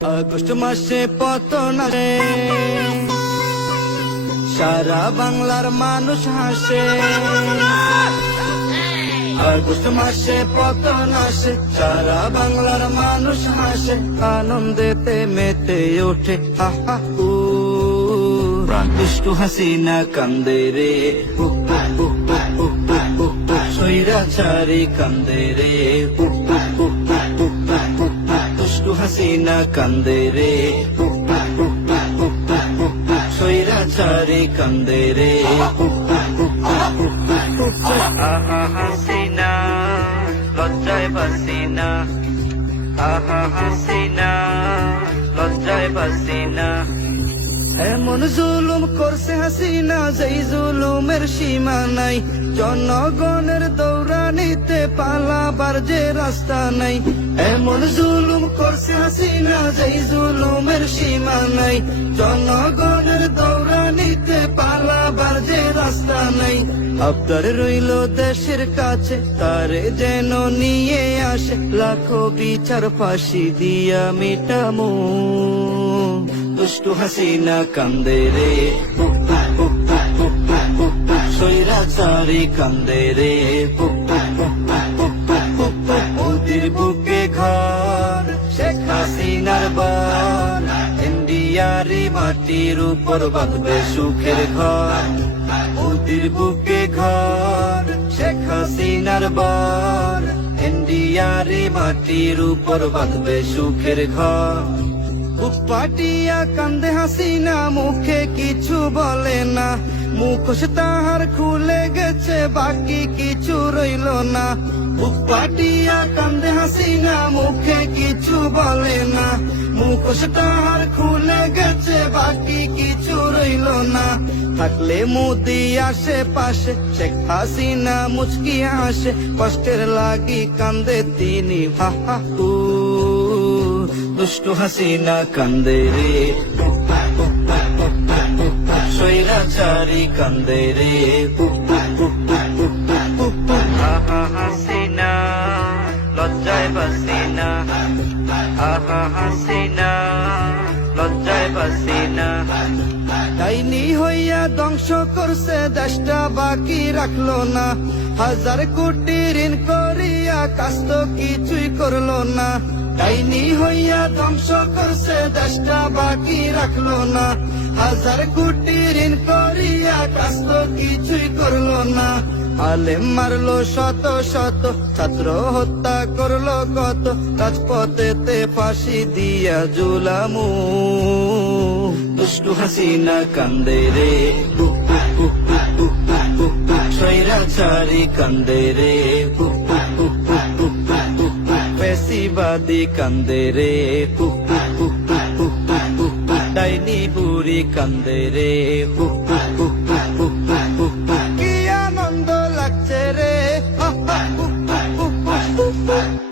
August মাসে পতন সারা বাংলার মানুষ হাসে আগস্ট মাসে পতন আসে সারা বাংলার মানুষ হাসে আনন্দেতে মেতে ওঠে হাহা উ দুষ্টু হাসিনা কান্দে রে উক সৈরা চারি কান্দে রে দুষ্টু হাসিনা কান্দে রে। স্বৈরাচারী কান্দে রে। হাসিনা এমন জুলুম করছে হাসিনা, যেই জুলুমের সীমা নাই। জনগণের পানিতে পালাবার যে রাস্তা নাই, এমন জুলুম করছে হাসিনা যেই জুলুমের সীমা নাই। জনগণের দৌড়া দৌড়ানিতে পালাবার যে রাস্তা নাই, আবদার রইল দেশের কাছে, তার যেন নিয়ে আসে লাখো বিচার ফাঁসি দিয়া মিটামো। দুষ্টু হাসিনা কান্দে রে সৈরা চারি কান্দে রে পুক ইন্ডিয়ারি মাটির উপর বাঁধবে সুখের ঘর। ওদের বুকে ঘর, শেখ হাসিনার বার। ইন্ডিয়ারি মাটির উপর বাঁধবে সুখের ঘর। বুক পাটিয়া কান্দে হাসিনা, মুখে কিছু বলে না। মুখোশ তাহার খুলে গেছে, বাকি কিছু রইল না। বুক পাটিয়া কান্দে হাসিনা, মুখে কিছু বলে না। মুখোশ তাহার খুলে থাকলে মুদি আসে পাশে, শেখ হাসিনা মুচকি আসে কষ্টের লাগি কান্দে তিনি, হা হা দুষ্টু হাসিনা কান্দে রে স্বৈরাচারী কান্দে রে হাসিনা, লজ্জায় বাসিনা। আহা হাসিনা, লজ্জায় বাসিনা। ডাইনি হইয়া ধ্বংস করছে দেশটা, বাকি রাখল না। হাজার কোটি ঋণ করিয়া কাজ তো কিছুই করল না। ডাইনি হইয়া ধ্বংস করছে দেশটা, বাকি রাখল না। হাজার কোটি ঋণ করিয়া কাজ তো কিছুই করল না। আলেম মারলো শত শত, ছাত্র হত্যা করল কত। রাজপথেতে ফাঁসি দিয়া জুলামু। দুষ্টু হাসিনা কান্দে রে পুক পুক পুক পুক পুক পুক পুক পুক ছয়রা চারি কান্দে রে পুক পুক পুক পুক পুক পুক পুক কান্দে রে ডাইনি বুড়ি কান্দে রে কি আনন্দ লাগছে রে পুক পুক